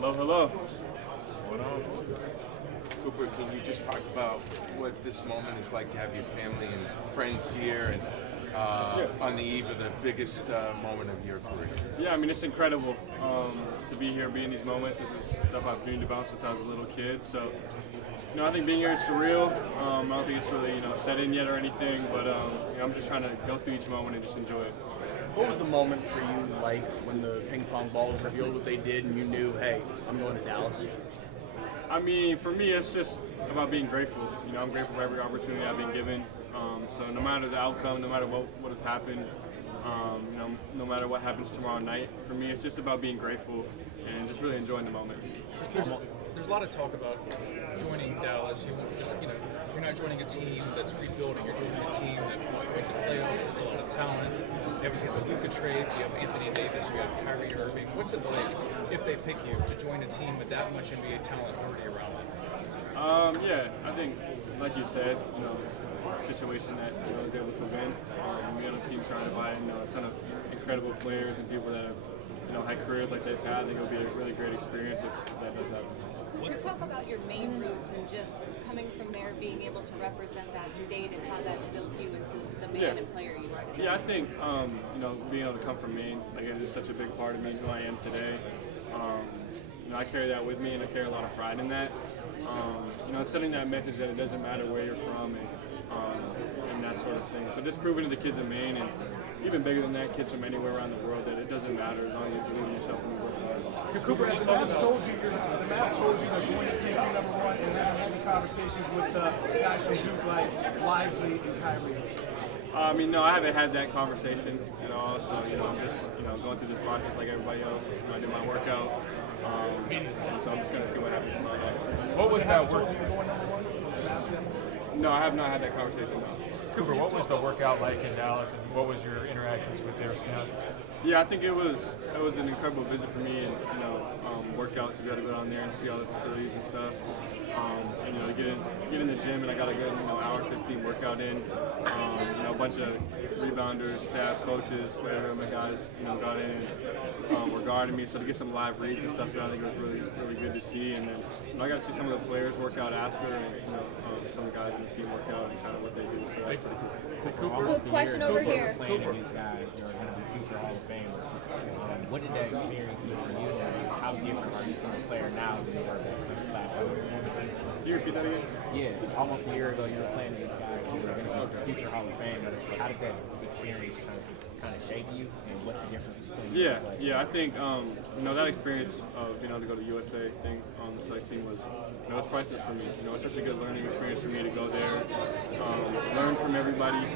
Hello, hello. What on? Cooper, can you just talk about what this moment is like to have your family and friends here and on the eve of the biggest moment of your career? Yeah, I mean, it's incredible to be here, be in these moments. This is stuff I've dreamed about since I was a little kid. So, I think being here is surreal. I don't think it's really, set in yet or anything, but I'm just trying to go through each moment and just enjoy it. What was the moment for you like when the ping pong ball revealed what they did and you knew, hey, I'm going to Dallas? I mean, for me, it's just about being grateful. I'm grateful for every opportunity I've been given. So no matter the outcome, no matter what has happened, no matter what happens tomorrow night, for me, it's just about being grateful and just really enjoying the moment. There's a lot of talk about joining Dallas. You're not joining a team that's rebuilding. You're joining a team that wants to make the playoffs. It's a lot of talent. Obviously, the Luka trade. You have Anthony Davis. You have Kyrie Irving. What's it like if they pick you to join a team with that much NBA talent already around them? Yeah, I think, like you said, a situation that was able to win. We had a team surrounded by a ton of incredible players and people that have had careers like they've had. I think it'll be a really great experience if that does happen. Cooper, talk about your main roots and just coming from there, being able to represent that state and how that's built you into the man and player you are today. Yeah, I think being able to come from Maine, it is such a big part of me, who I am today. I carry that with me, and I carry a lot of pride in that. Sending that message that it doesn't matter where you're from and that sort of thing. So just proving to the kids in Maine, and even bigger than that, kids from anywhere around the world, that it doesn't matter as long as you believe in yourself and you work hard. Cooper, the Mavs told you you're going to take you number one, and then I'm having conversations with guys from Duke like Lively and Kyrie. No, I haven't had that conversation at all. So, I'm just, going through this process like everybody else. I do my workout. So I'm just going to see what happens tomorrow night. What was that work? No, I have not had that conversation. No. Cooper, what was the workout like in Dallas, and what was your interactions with their staff? Yeah, I think it was an incredible visit for me, and workout to be able to go down there and see all the facilities and stuff. And get in the gym, and I got a good hour 15 workout in. A bunch of rebounders, staff, coaches, player development guys, got in and were guarding me. So to get some live reads and stuff, I think it was really really good to see. And then I got to see some of the players work out after, and some of the guys in the team work out and kind of what they do. So that's pretty cool. Cool question over here. Playing against guys that are going to be future Hall of Famers. What did that experience do for you, and how different are you from a player now than you were back last summer? Can you repeat that again? Yeah, almost a year ago you were playing against guys who were going to be future Hall of Famers. So how did that experience kind of shape you, and what's the difference between you and the I think that experience of being able to go to USA thing on the select team was it's priceless for me. It's such a good learning experience for me to go there, learn from everybody.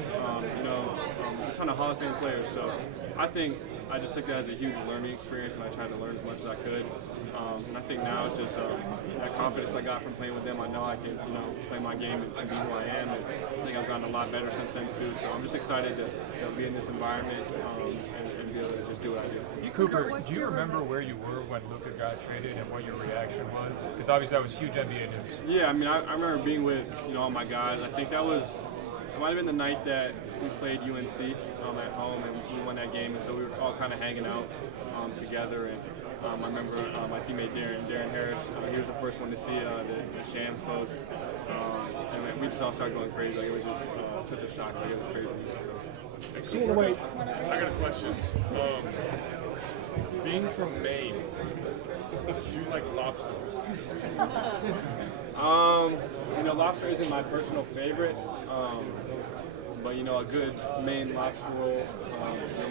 There's a ton of Hall of Fame players, so I think I just took that as a huge learning experience, and I tried to learn as much as I could. And I think now it's just that confidence I got from playing with them. I know I can play my game and be who I am, and I think I've gotten a lot better since then too. So I'm just excited to be in this environment and be able to just do what I do. Cooper, do you remember where you were when Luka got traded and what your reaction was? Because obviously that was huge NBA news. Yeah, I remember being with all my guys. I think it might have been the night that we played UNC at home, and we won that game, and so we were all kind of hanging out together. And I remember my teammate Darren Harris. He was the first one to see the Shams post, and we just all started going crazy. Like, it was just such a shock. Like, it was crazy. I got a question. Being from Maine, do you like lobster? Lobster isn't my personal favorite, but a good Maine lobster roll.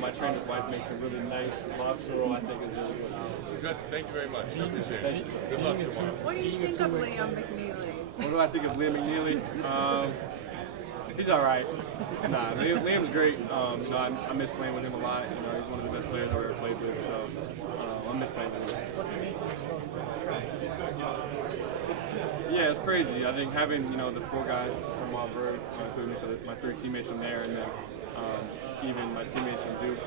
My trainer's wife makes a really nice lobster roll. I think is really good. Good. Thank you very much. I appreciate it. Good luck tomorrow. What do you think of Liam McNeely? What do I think of Liam McNeely? He's all right. Nah, Liam's great. I miss playing with him a lot. He's one of the best players I've ever played with. So I miss playing with him. Yeah, it's crazy. I think having the 4 guys from Auburn, including my 3 teammates from there, and then even my teammates from Duke.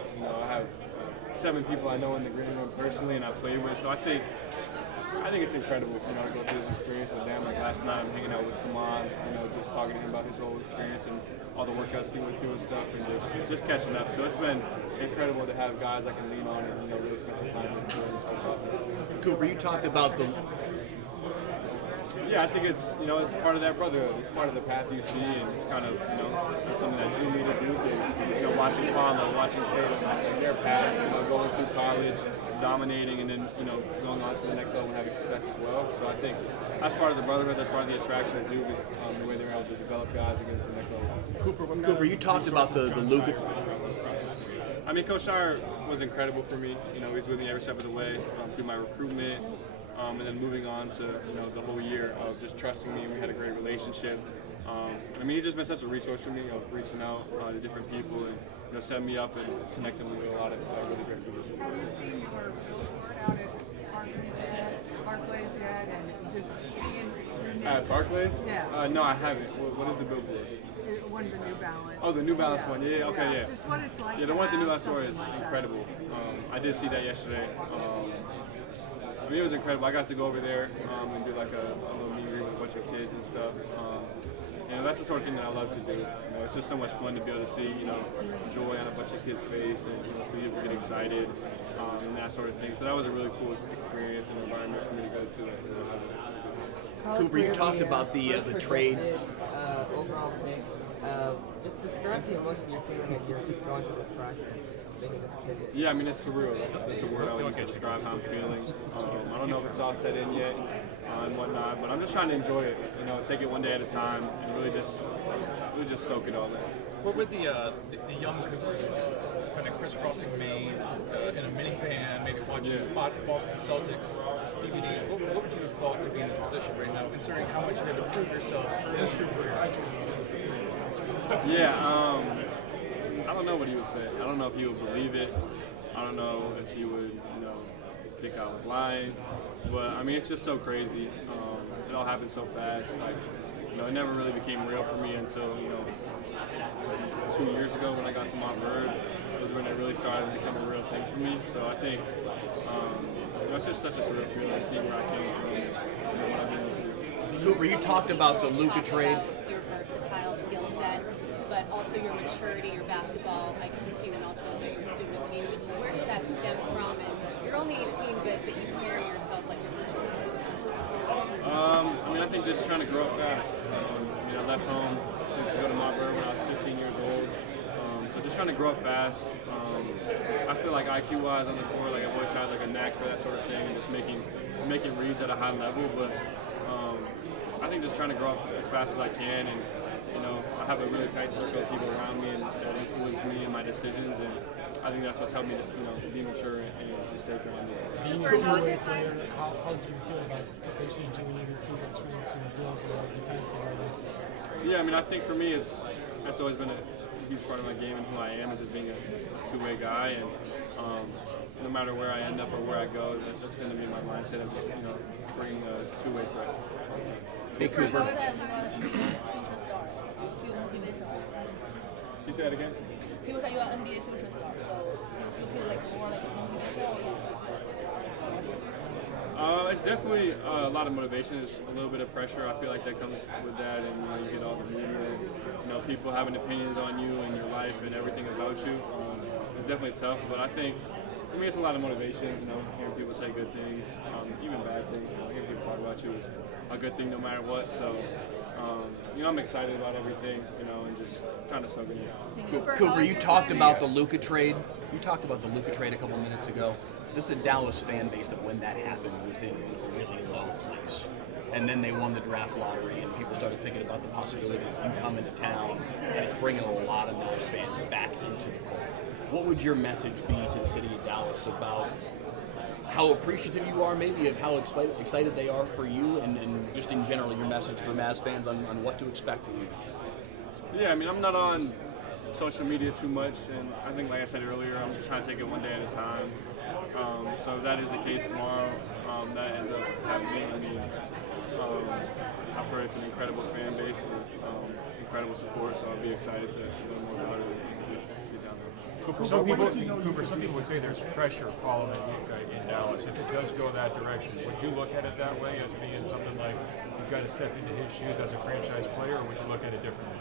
I have 7 people I know in the green room personally, and I played with. So I think it's incredible, to go through this experience with them. Like last night, I'm hanging out with Kaman, just talking to him about his whole experience and all the workouts he went through and stuff, and just catching up. So it's been incredible to have guys I can lean on and really spend some time with during this whole process. Cooper, you talked about the. Yeah, I think it's it's part of that brotherhood. It's part of the path you see, and it's kind of it's something that drew me to Duke. And watching Palmer, watching Tatum, and their path, going through college, dominating, and then going on to the next level and having success as well. So I think that's part of the brotherhood. That's part of the attraction of Duke, is the way they're able to develop guys to get to the next level. Cooper, you talked about the Luka. I mean, Coach Shire was incredible for me. He's with me every step of the way through my recruitment. And then moving on to the whole year of just trusting me, and we had a great relationship. I mean, he's just been such a resource for me, reaching out to different people and setting me up and connecting me with a lot of really great people. Have you seen your billboard out at Barclays yet, and just seeing your name? At Barclays? Yeah. No, I haven't. What is the billboard? One of the New Balance. Oh, the New Balance one. Yeah, okay, yeah. Just what it's like. Yeah, the one at the New Balance store is incredible. I did see that yesterday. I mean, it was incredible. I got to go over there and do like a little meet and greet with a bunch of kids and stuff. That's the sort of thing that I love to do. It's just so much fun to be able to see, joy on a bunch of kids' face and see people get excited and that sort of thing. So that was a really cool experience and environment for me to go to. Cooper, you talked about the trade. Overall pick. Just describe the emotion you're feeling as you're going through this process. Yeah, I mean, it's surreal. That's the word I would use to describe how I'm feeling. I don't know if it's all set in yet and whatnot, but I'm just trying to enjoy it. Take it one day at a time and really just soak it all in. What would the young Cooper just kind of crisscrossing Maine in a minivan, maybe watching Boston Celtics DVDs? What would you have thought to be in this position right now, considering how much you have improved yourself in this career? Yeah, I don't know what he would say. I don't know if he would believe it. I don't know if he would, think I was lying. But I mean, it's just so crazy. It all happened so fast. Like, it never really became real for me until 2 years ago when I got to Mount Vernon. It was when it really started to become a real thing for me. So I think it's just such a surreal feeling to see where I came from and what I've been able to do. Cooper, you talked about the Luka trade. Your versatile skill set, but also your maturity, your basketball IQ, and also that your student team. Just where does that stem from? And you're only 18, but you carry yourself like a I mean, I think just trying to grow up fast. I left home to go to Mount Vernon when I was 15 years old. So just trying to grow up fast. I feel like IQ-wise on the court, like I've always had like a knack for that sort of thing, and just making reads at a high level. But I think just trying to grow up as fast as I can, and I have a really tight circle of people around me and that influence me and my decisions, and I think that's what's helped me just be mature and just stay grounded. How did you feel about potentially joining a team that's really to build the defensive identity? Yeah, I mean, I think for me it's always been a huge part of my game and who I am is just being a two-way guy, and no matter where I end up or where I go, that's going to be my mindset of just bringing a two-way threat. Hey, Cooper. You say that again? People say you are NBA future star, so you feel like more like a motivation. It's definitely a lot of motivation. There's a little bit of pressure. I feel like that comes with that, and you get all the media, people having opinions on you and your life and everything about you. It's definitely tough, but I think for me it's a lot of motivation. Hearing people say good things, even bad things. Hearing people talk about you is a good thing no matter what. So. I'm excited about everything, and just trying to soak it in. Cooper, you talked about the Luka trade. You talked about the Luka trade a couple minutes ago. That's a Dallas fan base that when that happened was in a really low place. And then they won the draft lottery, and people started thinking about the possibility of you coming to town, and it's bringing a lot of Mavs fans back into the fold. What would your message be to the city of Dallas about how appreciative you are maybe of how excited they are for you, and just in general your message for Mavs fans on what to expect from you? Yeah, I mean, I'm not on social media too much, and I think, like I said earlier, I'm just trying to take it one day at a time. So if that is the case tomorrow, that ends up happening. I mean, I've heard it's an incredible fan base and incredible support, so I'll be excited to learn more about it and get down there. Cooper, some people would say there's pressure following Luka in Dallas. If it does go that direction, would you look at it that way as being something like you've got to step into his shoes as a franchise player, or would you look at it differently?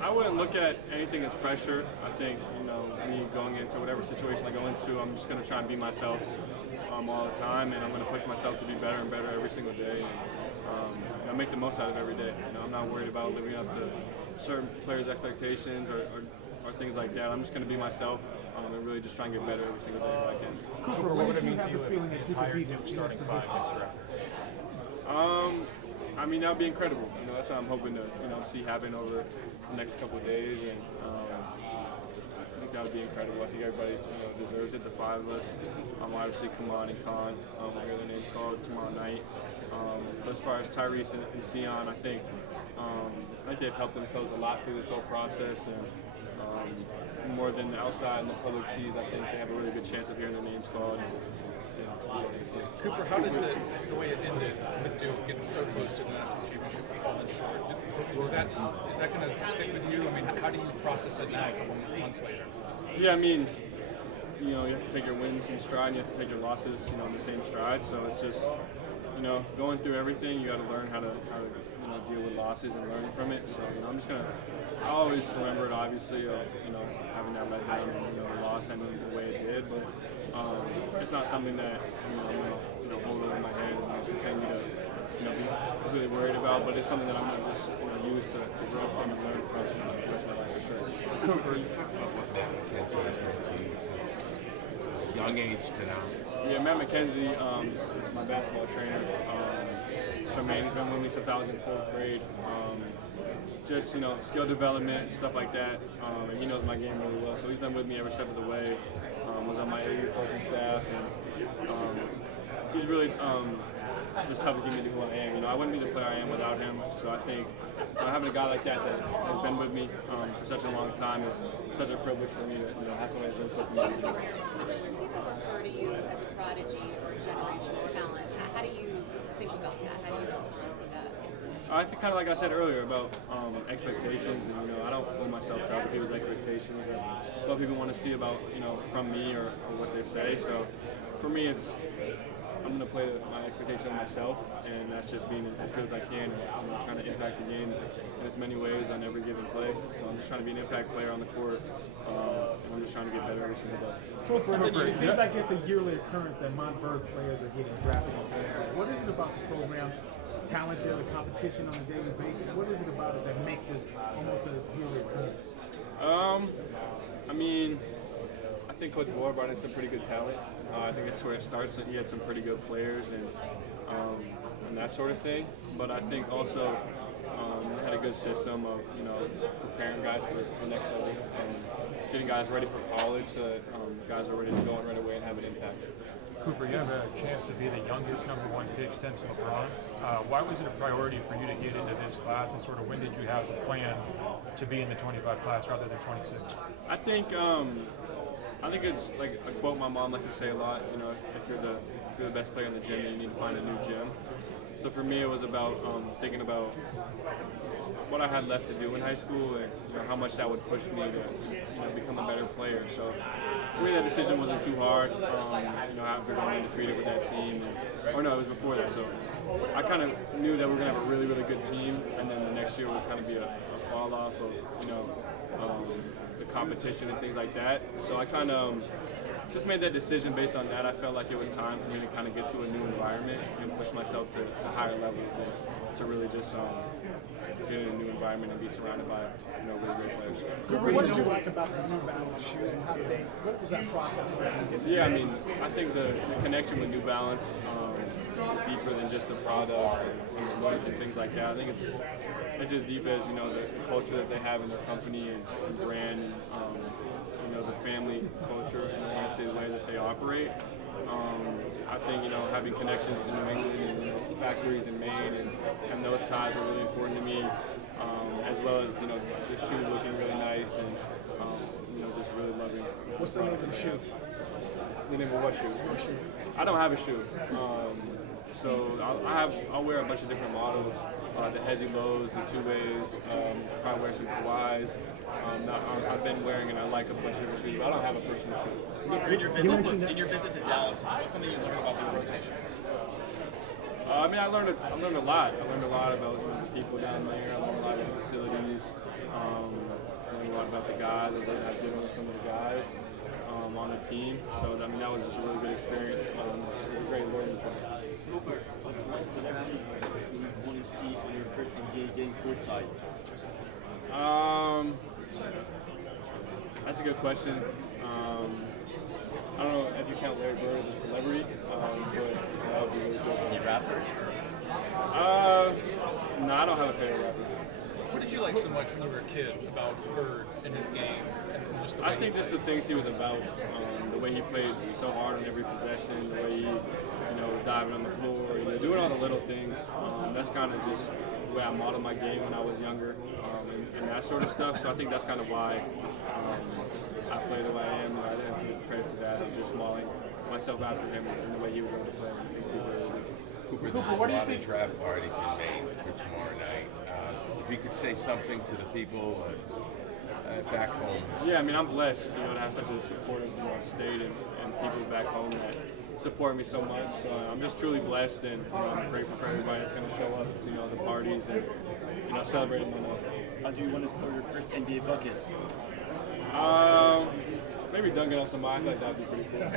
I wouldn't look at anything as pressure. I think, me going into whatever situation I go into, I'm just going to try and be myself. all the time, and I'm going to push myself to be better and better every single day. And I make the most out of every day. I'm not worried about living up to certain players' expectations or things like that. I'm just going to be myself and really just try and get better every single day that I can. Cooper, what would it mean to you if the entire Duke starting five is drafted? I mean, that would be incredible. That's what I'm hoping to see happen over the next couple of days, and I think that would be incredible. I think everybody deserves it. The five of us, obviously Kaman and Khan. I hear their names called tomorrow night. But as far as Tyrese and Sion, I think they've helped themselves a lot through this whole process, and more than the outside and the public sees, I think they have a really good chance of hearing their names called. Cooper, how does the way it ended with Duke getting so close to the national championship falling short? Is that going to stick with you? I mean, how do you process it now, a couple months later? Yeah, I mean, you have to take your wins in stride, and you have to take your losses, in the same stride. So it's just, going through everything, you got to learn how to deal with losses and learn from it. So I'm just gonna. I always remember it, obviously, having that letdown and the loss and the way it did, but it's not something that I'm gonna hold over my head and continue to be completely worried about. But it's something that I'm gonna just use to grow from and learn from the rest of my life for sure. Cooper, you talk about what Matt McKenzie has been to you since a young age to now. Yeah, Matt McKenzie is my basketball trainer. So man, he's been with me since I was in 4th grade. Just skill development, stuff like that. And he knows my game really well. So he's been with me every step of the way. Was on my AU coaching staff, and he's really just helping me to who I am. I wouldn't be the player I am without him. So I think having a guy like that has been with me for such a long time is such a privilege for me to have somebody that's so committed. When people refer to you as a prodigy or a generational talent, how do you think about that? How do you respond to that? I think kind of like I said earlier about expectations, and I don't hold myself to other people's expectations. What people want to see about from me or what they say. So for me, I'm going to play my expectation of myself, and that's just being as good as I can. I'm trying to impact the game in as many ways on every given play. So I'm just trying to be an impact player on the court, and I'm just trying to get better every single day. It seems like it's a yearly occurrence that Montverde players are getting drafted. What is it about the program? Talent there, the competition on a daily basis. What is it about it that makes this almost a yearly occurrence? I mean, I think Coach Bohr brought in some pretty good talent. I think that's where it starts. He had some pretty good players and that sort of thing. But I think also they had a good system of preparing guys for the next level and getting guys ready for college so that guys are ready to go and right away and have an impact. Cooper, you have a chance to be the youngest #1 pick since LeBron. Why was it a priority for you to get into this class, and sort of when did you have the plan to be in the 25 class rather than 26? I think it's like a quote my mom likes to say a lot. If you're the best player in the gym, then you need to find a new gym. So for me, it was about thinking about what I had left to do in high school and how much that would push me to become a better player. So for me, that decision wasn't too hard. After going undefeated with that team, it was before that. So I kind of knew that we were going to have a really, really good team, and then the next year would kind of be a fall off of the competition and things like that. So I kind of just made that decision based on that. I felt like it was time for me to kind of get to a new environment and push myself to higher levels and to really just get in a new environment and be surrounded by really great players. What did you like about the New Balance shoe, and what was that process like? Yeah, I mean, I think the connection with New Balance is deeper than just the product and the look and things like that. I think it's as deep as the culture that they have in their company and brand and the family culture and the way that they operate. I think having connections to New England and factories in Maine and those ties are really important to me, as well as the shoe looking really nice and just really loving. What's the name of the shoe? The name of what shoe? I don't have a shoe. So I'll wear a bunch of different models. The Hezzy Lows, the two-ways, probably wear some Kawhis. I've been wearing and I like a bunch of different shoes, but I don't have a personal shoe. In your visit to Dallas, what's something you learned about the organization? I mean, I learned a lot. I learned a lot about the people down there. I learned a lot about the facilities. I learned a lot about the guys. I was dealing with some of the guys on the team. So I mean, that was just a really good experience. by celebrity you would want to see on your first NBA game courtside? That's a good question. I don't know if you count Larry Bird as a celebrity, but that would be really cool. Any rapper? No, I don't have a favorite rapper. What did you like so much when you were a kid about Bird and his game? And just the way I think just the things he was about, the way he played so hard on every possession, the way he, was diving on the floor, doing all the little things. That's kind of just the way I modeled my game when I was younger, and that sort of stuff. So I think that's kind of why I play the way I am. I didn't give credit to that of just modeling myself after him and the way he was able to play. I think he was able to do. Cooper, there's a lot of draft parties in Maine for tomorrow night. If you could say something to the people back home. Yeah, I mean, I'm blessed, to have such a supportive state and people back home that support me so much. So I'm just truly blessed, and I'm grateful for everybody that's going to show up to the parties and celebrating my life. How do you want to score your first NBA bucket? Maybe dunking on somebody. I feel like that'd be pretty cool.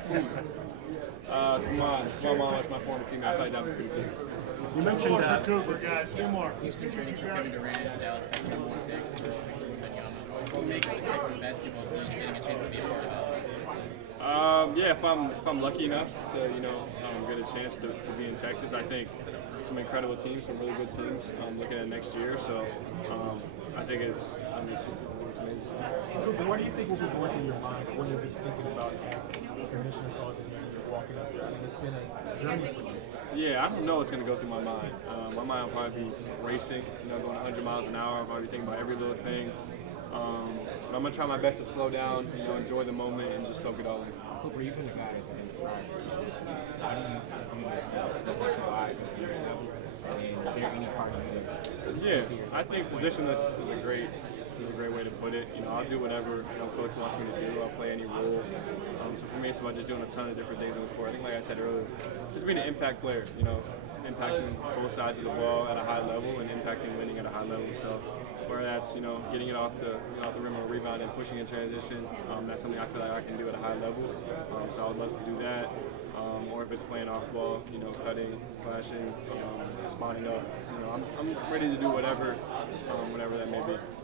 Come on, Mom, that's my former teammate. I feel like that'd be pretty cool. You mentioned that. Cooper, guys, two more. Houston trading for Kevin Durant, Dallas got the number 1 pick, so what makes the Texas basketball scene getting a chance to be a part of that? Yeah, if I'm lucky enough to get a chance to be in Texas, I think some incredible teams, some really good teams. Looking at next year, so I think it's amazing. Cooper, what do you think will be going through your mind when you're thinking about permission to call it walking up there? I mean, it's been a journey for you. Yeah, I don't know what's going to go through my mind. My mind will probably be racing, going 100 miles an hour. I'll probably think about every little thing. But I'm going to try my best to slow down, enjoy the moment, and just soak it all in. Cooper, you've been a guy that's been inspired to position. How do you view yourself position-wise and see yourself? And is there any part of you? Yeah, I think positionless is a great way to put it. I'll do whatever coach wants me to do. I'll play any role. So for me, it's about just doing a ton of different things on the court. I think, like I said earlier, just being an impact player. Impacting both sides of the ball at a high level and impacting winning at a high level. So whether that's getting it off the rim or rebound and pushing in transition, that's something I feel like I can do at a high level. So I would love to do that. Or if it's playing off ball, cutting, slashing, spotting up. I'm ready to do whatever that may be.